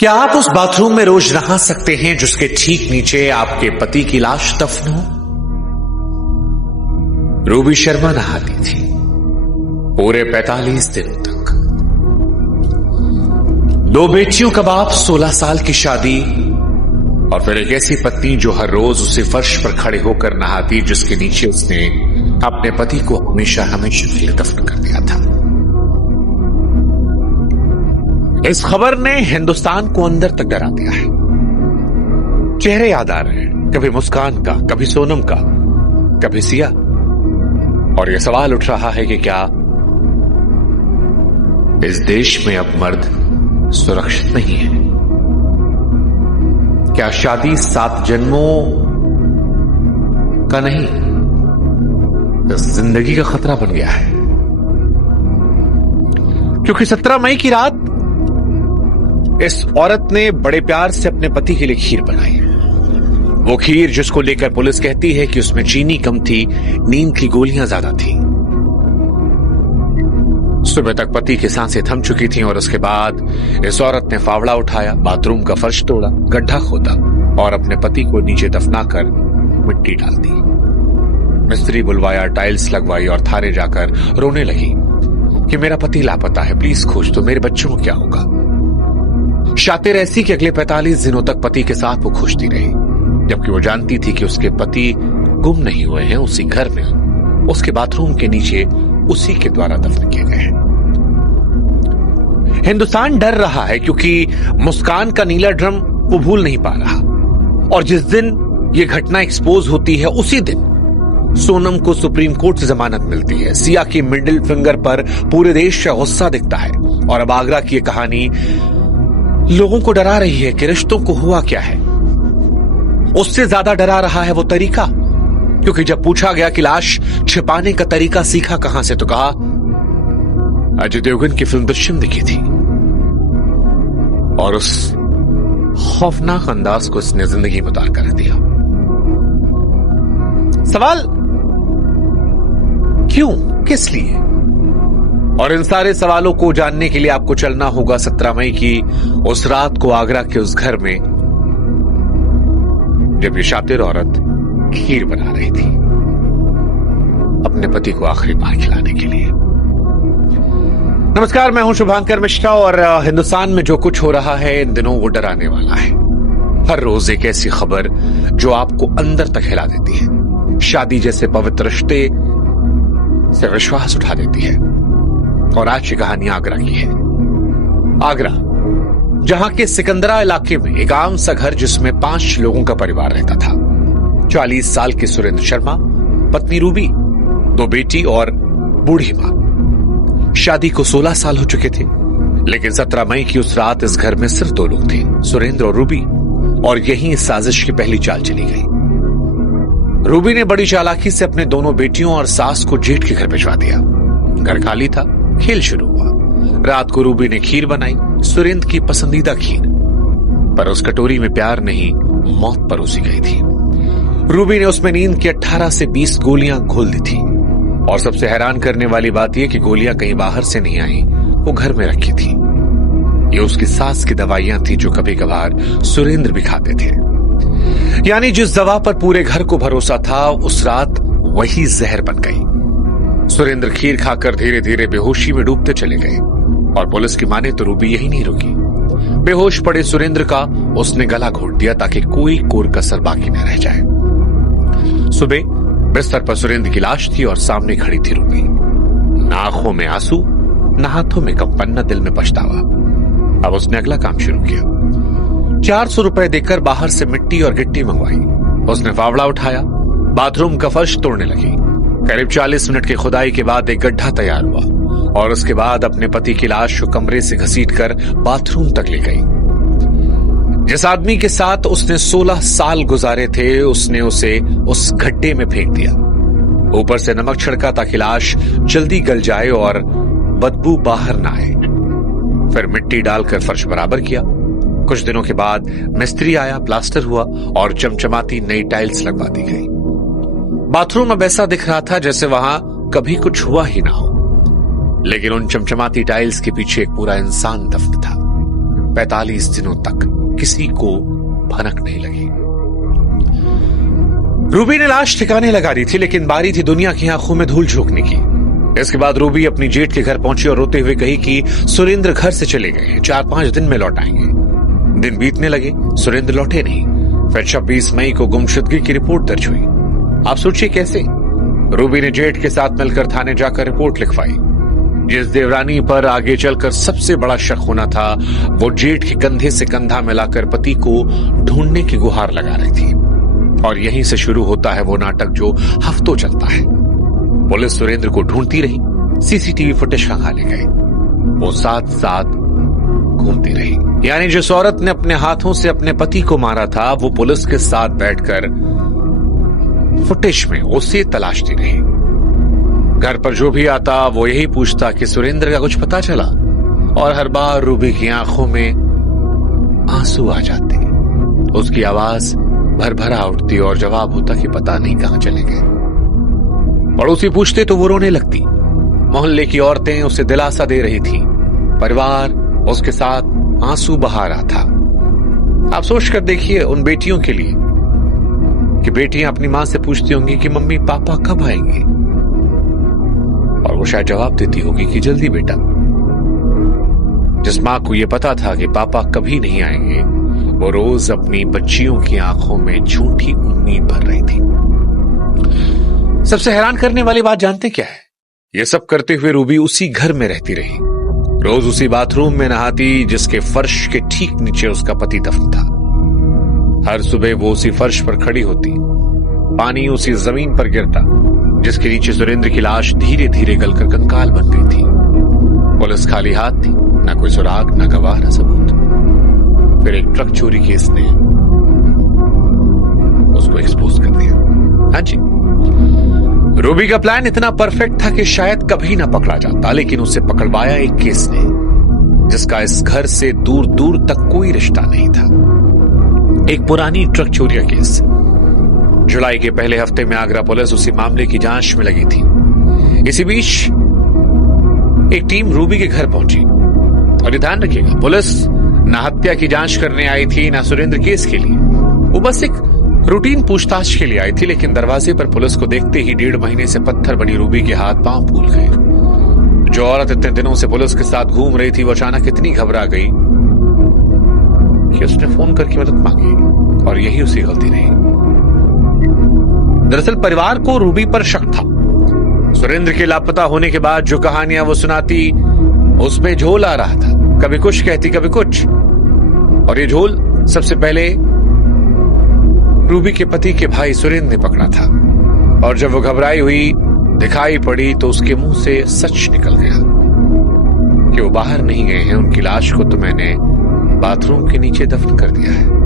क्या आप उस बाथरूम में रोज नहा सकते हैं जिसके ठीक नीचे आपके पति की लाश दफन हो? रूबी शर्मा नहाती थी पूरे 45 दिनों तक। 2 बेटियों का बाप, 16 साल की शादी और फिर एक ऐसी पत्नी जो हर रोज उसे फर्श पर खड़े होकर नहाती जिसके नीचे उसने अपने पति को हमेशा हमेशा के लिए दफन कर दिया था। इस खबर ने हिंदुस्तान को अंदर तक डरा दिया है। चेहरे याद आ रहे हैं, कभी मुस्कान का, कभी सोनम का, कभी सिया। और यह सवाल उठ रहा है कि क्या इस देश में अब मर्द सुरक्षित नहीं है? क्या शादी 7 जन्मों का नहीं, जिंदगी का खतरा बन गया है? क्योंकि 17 मई की रात इस औरत ने बड़े प्यार से अपने पति के लिए खीर बनाई। वो खीर जिसको लेकर पुलिस कहती है कि उसमें चीनी कम थी, नींद की गोलियां ज्यादा थी। सुबह तक पति की सांसें थम चुकी थीं और उसके बाद इस औरत ने फावड़ा उठाया, बाथरूम का फर्श तोड़ा, गड्ढा खोदा और अपने पति को नीचे दफनाकर मिट्टी डाल दी। मिस्त्री बुलवाया, टाइल्स लगवाई और थाने जाकर रोने लगी कि मेरा पति लापता है, प्लीज खोज दो, मेरे बच्चों को क्या होगा। शातिर ऐसी कि अगले 45 दिनों तक पति के साथ वो खुशती रही, जबकि वो जानती थी कि उसके पति गुम नहीं हुए हैं, उसी घर में, उसके बाथरूम के नीचे उसी के द्वारा दफन किए गए हैं। हिंदुस्तान डर रहा है क्योंकि मुस्कान का नीला ड्रम वो भूल नहीं पा रहा। और जिस दिन ये घटना एक्सपोज होती है उसी दिन सोनम को सुप्रीम कोर्ट से जमानत मिलती है। सिया की मिडिल फिंगर पर पूरे देश का गुस्सा दिखता है। और अब आगरा की ये कहानी लोगों को डरा रही है कि रिश्तों को हुआ क्या है। उससे ज्यादा डरा रहा है वो तरीका, क्योंकि जब पूछा गया कि लाश छिपाने का तरीका सीखा कहां से, तो कहा अजय देवगन की फिल्म दृश्यम देखी थी और उस खौफनाक अंदाज को इसने जिंदगी में उतार कर दिया। सवाल क्यों, किस लिए? और इन सारे सवालों को जानने के लिए आपको चलना होगा 17 मई की उस रात को आगरा के उस घर में जब ये शातिर औरत खीर बना रही थी अपने पति को आखिरी बार खिलाने के लिए। नमस्कार, मैं हूं शुभांकर मिश्रा और हिंदुस्तान में जो कुछ हो रहा है इन दिनों वो डराने वाला है। हर रोज एक ऐसी खबर जो आपको अंदर तक हिला देती है, शादी जैसे पवित्र रिश्ते से विश्वास उठा देती है। और आज की कहानी आगरा की है। आगरा, जहां के सिकंदरा इलाके में एक आम सा घर जिसमें 5 लोगों का परिवार रहता था। 40 साल के सुरेंद्र शर्मा, पत्नी रूबी, 2 बेटी और बूढ़ी मां। शादी को 16 साल हो चुके थे, लेकिन 17 मई की उस रात इस घर में सिर्फ 2 लोग थे, सुरेंद्र और रूबी। और यहीं इस साजिश की पहली चाल चली गई। रूबी ने बड़ी चालाकी से अपने दोनों बेटियों और सास को जेठ के घर भिजवा दिया। घर खाली था, खेल शुरू हुआ। रात को रूबी ने खीर बनाई, सुरेंद्र की पसंदीदा खीर, पर उस कटोरी में प्यार नहीं, मौत परोसी गई थी। रूबी ने उसमें नींद की 18 से 20 गोलियां घोल दी थी। और सबसे हैरान करने वाली बात यह कि गोलियां कहीं बाहर से नहीं आई, वो घर में रखी थी। ये उसकी सास की दवाइयां थी जो कभी कभार सुरेंद्र भी खाते थे। यानी जिस दवा पर पूरे घर को भरोसा था, उस रात वही जहर बन गई। सुरेंद्र खीर खाकर धीरे धीरे बेहोशी में डूबते चले गए। और पुलिस की माने तो रूबी यही नहीं रुकी। बेहोश पड़े सुरेंद्र का उसने गला घोट दिया ताकि कोई कोर कसर बाकी न रह जाए। सुबह बिस्तर पर सुरेंद्र की लाश थी और सामने खड़ी थी रूबी। न आंखों में आंसू, न हाथों में कंपन, न दिल में पछतावा। अब उसने अगला काम शुरू किया। 400 रुपए देकर बाहर से मिट्टी और गिट्टी मंगवाई। उसने फावड़ा उठाया, बाथरूम का फर्श तोड़ने लगी। करीब 40 मिनट की खुदाई के बाद एक गड्ढा तैयार हुआ और उसके बाद अपने पति की लाश को कमरे से घसीटकर बाथरूम तक ले गई। जिस आदमी के साथ उसने 16 साल गुजारे थे, उसने उसे उस गड्ढे में फेंक दिया। ऊपर से नमक छिड़का ताकि लाश जल्दी गल जाए और बदबू बाहर ना आए। फिर मिट्टी डालकर फर्श बराबर किया। कुछ दिनों के बाद मिस्त्री आया, प्लास्टर हुआ और चमचमाती नई टाइल्स लगवा दी गई। बाथरूम अब ऐसा दिख रहा था जैसे वहां कभी कुछ हुआ ही ना हो। लेकिन उन चमचमाती टाइल्स के पीछे एक पूरा इंसान दफन था। 45 दिनों तक किसी को भनक नहीं लगी। रूबी ने लाश ठिकाने लगा दी थी, लेकिन बारी थी दुनिया की आंखों में धूल झोंकने की। इसके बाद रूबी अपनी जेठ के घर पहुंची और रोते हुए कही कि सुरेंद्र घर से चले गए, 4-5 दिन में लौट आएंगे। दिन बीतने लगे, सुरेंद्र लौटे नहीं। फिर 26 मई को गुमशुदगी की रिपोर्ट दर्ज हुई। आप सोचिए कैसे? रूबी ने जेठ के साथ मिलकर थाने जाकर रिपोर्ट लिखवाई। जिस देवरानी पर आगे चलकर सबसे बड़ा शक होना था, वो जेठ के कंधे से कंधा मिलाकर पति को ढूंढने की गुहार लगा रही थी। और यहीं से शुरू होता है वो नाटक जो हफ्तों चलता है। पुलिस सुरेंद्र को ढूंढती रही, सीसीटीवी फुटेज खंगाले गए, वो साथ साथ घूमती रही। यानी जिस औरत ने अपने हाथों से अपने पति को मारा था, वो पुलिस के साथ बैठकर फुटेज में उसे तलाशती रही। घर पर जो भी आता वो यही पूछता कि सुरेंद्र का कुछ पता चला, और हर बार रूबी की आंखों में आंसू आ जाते। उसकी आवाज भरभरा उठती और जवाब होता कि पता नहीं कहां चले गए। पड़ोसी पूछते तो वो रोने लगती। मोहल्ले की औरतें उसे दिलासा दे रही थी, परिवार उसके साथ आंसू बहा रहा था। आप सोच कर देखिए उन बेटियों के लिए कि बेटियां अपनी मां से पूछती होंगी कि मम्मी पापा कब आएंगे, और वो शायद जवाब देती होगी कि जल्दी बेटा। जिस मां को यह पता था कि पापा कभी नहीं आएंगे, वो रोज अपनी बच्चियों की आंखों में झूठी उम्मीद भर रही थी। सबसे हैरान करने वाली बात जानते क्या है? ये सब करते हुए रूबी उसी घर में रहती रही। रोज उसी बाथरूम में नहाती जिसके फर्श के ठीक नीचे उसका पति दफन था। हर सुबह वो उसी फर्श पर खड़ी होती, पानी उसी जमीन पर गिरता जिसके नीचे सुरेंद्र की लाश धीरे धीरे गलकर कंकाल बन गई थी। पुलिस खाली हाथ थी, ना कोई सुराग, ना गवाह, ना सबूत। फिर एक ट्रक चोरी केस ने उसको एक्सपोज कर दिया। हाँ जी, रूबी का प्लान इतना परफेक्ट था कि शायद कभी ना पकड़ा जाता, लेकिन उसे पकड़वाया एक केस ने जिसका इस घर से दूर दूर तक कोई रिश्ता नहीं था। एक पुरानी ट्रक चोरी का केस। जुलाई के पहले हफ्ते में आगरा पुलिस उसी मामले की जांच में लगी थी। इसी बीच एक टीम रूबी के घर पहुंची। और ये ध्यान रखिएगा, पुलिस ना हत्या की जांच करने आई थी, ना सुरेंद्र केस के लिए। वो बस एक रूटीन पूछताछ के लिए आई थी। लेकिन दरवाजे पर पुलिस को देखते ही 1.5 महीने से पत्थर बनी रूबी के हाथ पांव फूल गए। जो औरत इतने दिनों से पुलिस के साथ घूम रही थी, वो अचानक इतनी घबरा गई कि उसने फोन करके मदद मांगी, और यही उसकी गलती रही। दरअसल परिवार को रूबी पर शक था। सुरेंद्र के लापता होने के बाद जो कहानियां वो सुनाती, उसमें झोल आ रहा था। कभी कुछ कहती, कभी कुछ। और ये झोल सबसे पहले रूबी के पति के भाई सुरेंद्र ने पकड़ा था। और जब वो घबराई हुई दिखाई पड़ी तो उसके मुंह से सच निकल गया कि वो बाहर नहीं गए हैं। उनकी लाश को तो मैंने बाथरूम के नीचे दफन कर दिया है।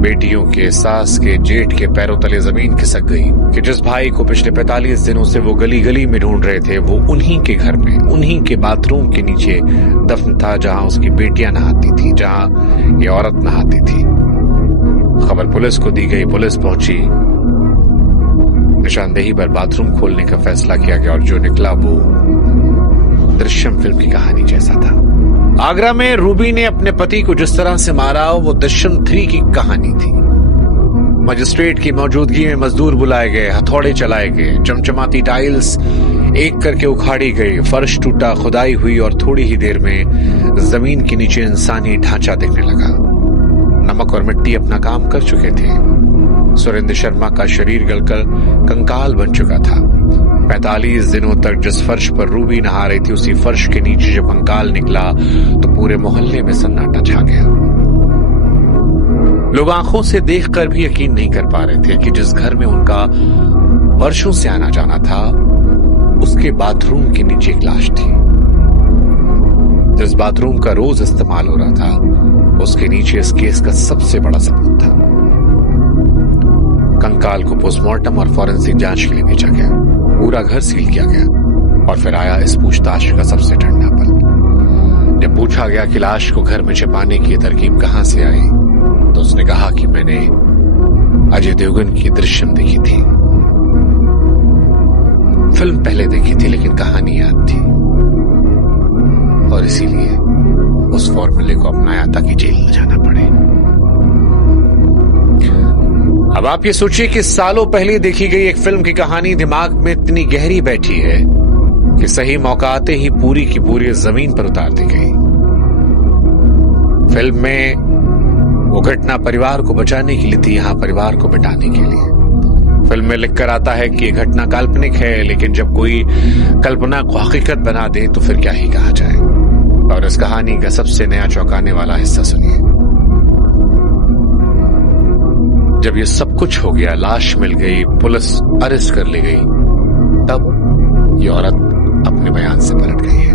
बेटियों के, सास के, जेठ के पैरों तले जमीन खिसक गई कि जिस भाई को पिछले 45 दिनों से वो गली गली में ढूंढ रहे थे, वो उन्हीं के घर में, उन्हीं के बाथरूम के नीचे दफन था, जहां उसकी बेटियां नहाती थी, जहां ये औरत नहाती थी। खबर पुलिस को दी गई, पुलिस पहुंची। निशानदेही पर बाथरूम खोलने का फैसला किया गया, और जो निकला वो दृश्यम फिल्म की कहानी जैसा था। आगरा में रूबी ने अपने पति को जिस तरह से मारा, वो दृश्यम 3 की कहानी थी। मजिस्ट्रेट की मौजूदगी में मजदूर बुलाए गए, हथौड़े चलाए गए, चमचमाती टाइल्स एक करके उखाड़ी गई, फर्श टूटा, खुदाई हुई, और थोड़ी ही देर में जमीन के नीचे इंसानी ढांचा दिखने लगा। नमक और मिट्टी अपना काम कर चुके थे। सुरेंद्र शर्मा का शरीर गलकर कंकाल बन चुका था। 45 दिनों तक जिस फर्श पर रूबी नहा रही थी, उसी फर्श के नीचे जब कंकाल निकला तो पूरे मोहल्ले में सन्नाटा छा गया। लोग आंखों से देखकर भी यकीन नहीं कर पा रहे थे कि जिस घर में उनका वर्षों से आना जाना था, उसके बाथरूम के नीचे एक लाश थी। जिस बाथरूम का रोज इस्तेमाल हो रहा था, उसके नीचे इस केस का सबसे बड़ा सबूत था। कंकाल को पोस्टमार्टम और फॉरेंसिक जांच के लिए भेजा गया। पूरा घर सील किया गया। और फिर आया इस पूछताछ का सबसे ठंडा पल। जब पूछा गया कि लाश को घर में छिपाने की तरकीब कहां से आई, तो उसने कहा कि मैंने अजय देवगन की दृश्यम देखी थी। फिल्म पहले देखी थी, लेकिन कहानी याद थी, और इसीलिए वो उस फॉर्मूले को अपनाया ताकि जेल न जाना पड़े। अब आप ये सोचिए कि सालों पहले देखी गई एक फिल्म की कहानी दिमाग में इतनी गहरी बैठी है कि सही मौका आते ही पूरी की पूरी जमीन पर उतार दी गई। फिल्म में वो घटना परिवार को बचाने के लिए थी, यहां परिवार को मिटाने के लिए। फिल्म में लिखकर आता है कि यह घटना काल्पनिक है, लेकिन जब कोई कल्पना को हकीकत बना दे तो फिर क्या ही कहा जाए। और इस कहानी का सबसे नया चौंकाने वाला हिस्सा सुनिए। जब ये सब कुछ हो गया, लाश मिल गई, पुलिस अरेस्ट कर ली गई, तब ये औरत अपने बयान से पलट गई है।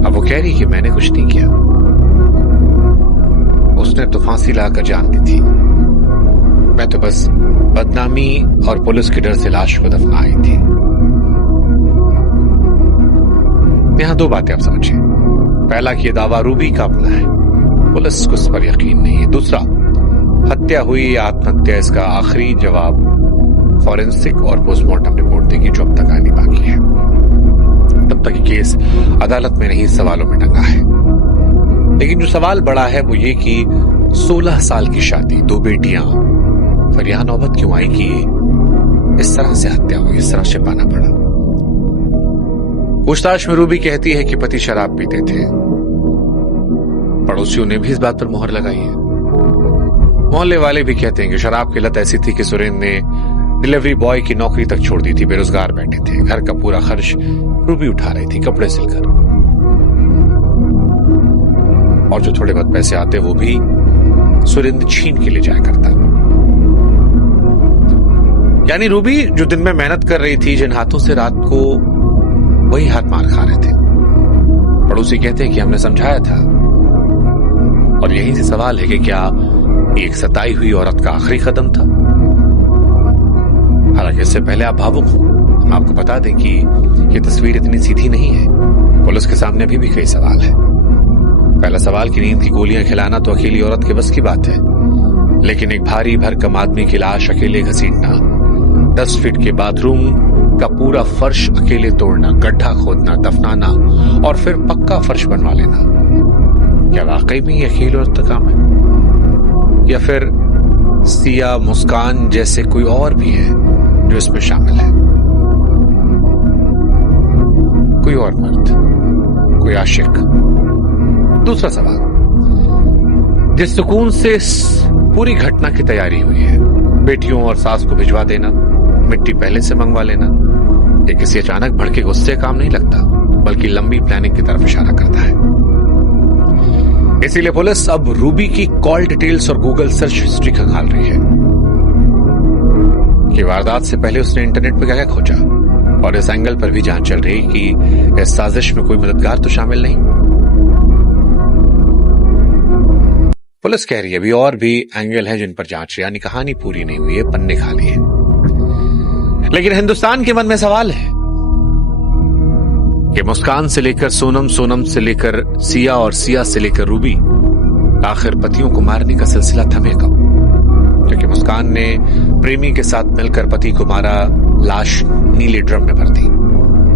अब वो कह रही कि मैंने कुछ नहीं किया, उसने तो फांसी लाकर जान दी थी, मैं तो बस बदनामी और पुलिस के डर से लाश को दफनाई थी। यहां दो बातें आप समझिए। पहला कि यह दावा रूबी का अपना है, पुलिस को इस पर यकीन नहीं है। दूसरा, हत्या हुई या आत्महत्या, इसका आखिरी जवाब फॉरेंसिक और पोस्टमार्टम रिपोर्ट देगी, जो अब तक आनी बाकी है। तब तक केस अदालत में नहीं, सवालों में टंगा है। लेकिन जो सवाल बड़ा है वो ये कि 16 साल की शादी, 2 बेटियां, फिर यहां नौबत क्यों आई कि इस तरह से हत्या हुई, इस तरह छिपाना पड़ा। पूछताछ में रूबी कहती है कि पति शराब पीते थे। पड़ोसियों ने भी इस बात पर मोहर लगाई है। मोहल्ले वाले भी कहते हैं कि शराब की लत ऐसी थी कि सुरेंद्र ने डिलीवरी बॉय की नौकरी तक छोड़ दी थी, बेरोजगार बैठे थे, घर का पूरा खर्च रूबी उठा रही थी, कपड़े सिलकर, और जो थोड़े बहुत पैसे आते वो भी सुरेंद्र छीन के ले जाया करता। यानी रूबी जो दिन में मेहनत कर रही थी, जिन हाथों से रात को वही हाथ मार खा रहे थे। पड़ोसी कहते हैं कि हमने समझाया था। और यहीं से सवाल है कि क्या एक सताई हुई औरत का आखिरी कदम था। हालांकि इससे पहले आप भावुक हो, हम आपको बता दें कि यह तस्वीर इतनी सीधी नहीं है। पुलिस के सामने अभी भी कई सवाल है। पहला सवाल कि नींद की गोलियां खिलाना तो अकेली औरत के बस की बात है, लेकिन एक भारी भरकम आदमी की लाश अकेले घसीटना, 10 फीट के बाथरूम का पूरा फर्श अकेले तोड़ना, गड्ढा खोदना, दफनाना और फिर पक्का फर्श बनवा लेना, क्या वाकई में ये अकेली औरत का काम है? या फिर सिया, मुस्कान जैसे कोई और भी है जो इसमें शामिल है? कोई और मर्द, कोई आशिक? दूसरा सवाल, जिस सुकून से पूरी घटना की तैयारी हुई है, बेटियों और सास को भिजवा देना, मिट्टी पहले से मंगवा लेना, ये किसी अचानक भड़के गुस्से काम नहीं लगता, बल्कि लंबी प्लानिंग की तरफ इशारा करता है। इसीलिए पुलिस अब रूबी की कॉल डिटेल्स और गूगल सर्च हिस्ट्री खंगाल रही है कि वारदात से पहले उसने इंटरनेट पर क्या क्या खोजा, और इस एंगल पर भी जांच चल रही कि इस साजिश में कोई मददगार तो शामिल नहीं। पुलिस कह रही है अभी और भी एंगल हैं जिन पर जांच, यानी कहानी पूरी नहीं हुई है, पन्ने खाली है। लेकिन हिंदुस्तान के मन में सवाल है कि मुस्कान से लेकर सोनम, सोनम से लेकर सिया और सिया से लेकर रूबी, आखिर पतियों को मारने का सिलसिला थमे कब? क्योंकि मुस्कान ने प्रेमी के साथ मिलकर पति को मारा, लाश नीले ड्रम में भर दी।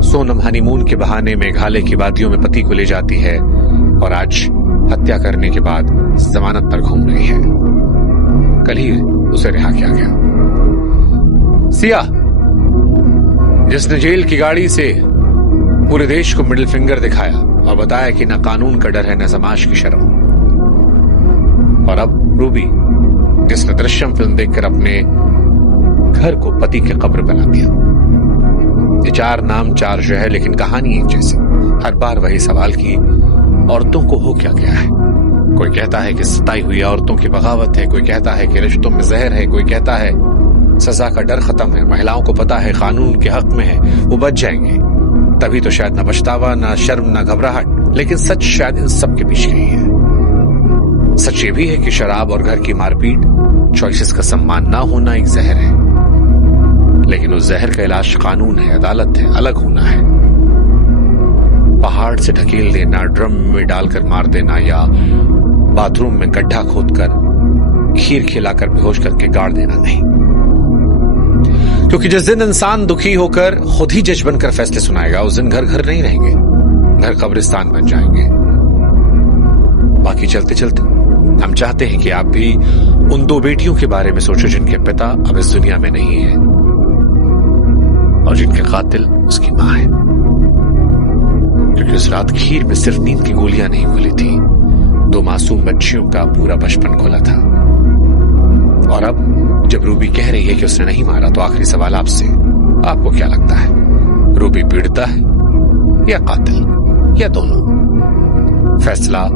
सोनम हनीमून के बहाने मेघालय की वादियों में पति को ले जाती है और आज हत्या करने के बाद जमानत पर घूम रही है। कल ही उसे रिहा किया गया। सिया, जिसने जेल की गाड़ी से पूरे देश को मिडिल फिंगर दिखाया और बताया कि न कानून का डर है न समाज की शर्म, और अब रूबी, जिसने दृश्यम फिल्म देखकर अपने घर को पति के कब्र बना दिया। ये 4 नाम 4 शहर, लेकिन कहानी एक जैसी। हर बार वही सवाल की औरतों को हो क्या गया है। कोई कहता है कि सताई हुई औरतों की बगावत है, कोई कहता है कि रिश्तों में जहर है, कोई कहता है सजा का डर खत्म है, महिलाओं को पता है कानून के हक में है, वो बच जाएंगे, तभी तो शायद न पछतावा, न शर्म, न घबराहट। लेकिन सच शायद इन सब के बीच कहीं है। सच ये भी है कि शराब और घर की मारपीट, चॉइसेस का सम्मान ना होना एक जहर है, लेकिन उस जहर का इलाज कानून है, अदालत है, अलग होना है। पहाड़ से ढकेल देना, ड्रम में डालकर मार देना, या बाथरूम में गड्ढा खोदकर खीर खिलाकर बेहोश करके गाड़ देना नहीं। क्योंकि जिस दिन इंसान दुखी होकर खुद ही जज बनकर फैसले सुनाएगा, उस दिन घर घर नहीं रहेंगे, घर कब्रिस्तान बन जाएंगे। बाकी चलते चलते हम चाहते हैं कि आप भी उन 2 बेटियों के बारे में सोचो जिनके पिता अब इस दुनिया में नहीं है और जिनके कातिल उसकी मां है, क्योंकि उस रात खीर में सिर्फ नींद की गोलियां नहीं खुली थी, 2 मासूम बच्चियों का पूरा बचपन खुला था। और अब जब रूबी कह रही है कि उसने नहीं मारा, तो आखिरी सवाल आपसे, आपको क्या लगता है, रूबी पीड़िता है या कातिल या दोनों? फैसला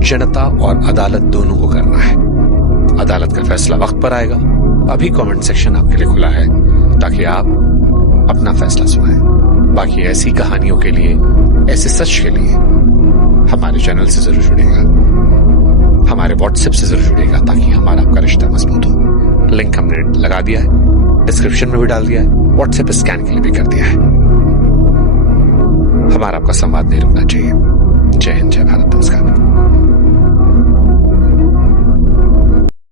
जनता और अदालत दोनों को करना है। अदालत का फैसला वक्त पर आएगा। अभी कमेंट सेक्शन आपके लिए खुला है ताकि आप अपना फैसला सुनाएं। बाकी ऐसी कहानियों के लिए, ऐसे सच के लिए हमारे चैनल से जरूर जुड़ेगा, हमारे व्हाट्सएप से जरूर जुड़ेगा ताकि हमारा आपका रिश्ता मजबूत हो। लिंक हमने लगा दिया है, डिस्क्रिप्शन में भी डाल दिया है, व्हाट्सएप स्कैन के लिए भी कर दिया है। हमारा आपका संवाद नहीं रुकना चाहिए। जय हिंद, जय भारत, नमस्कार।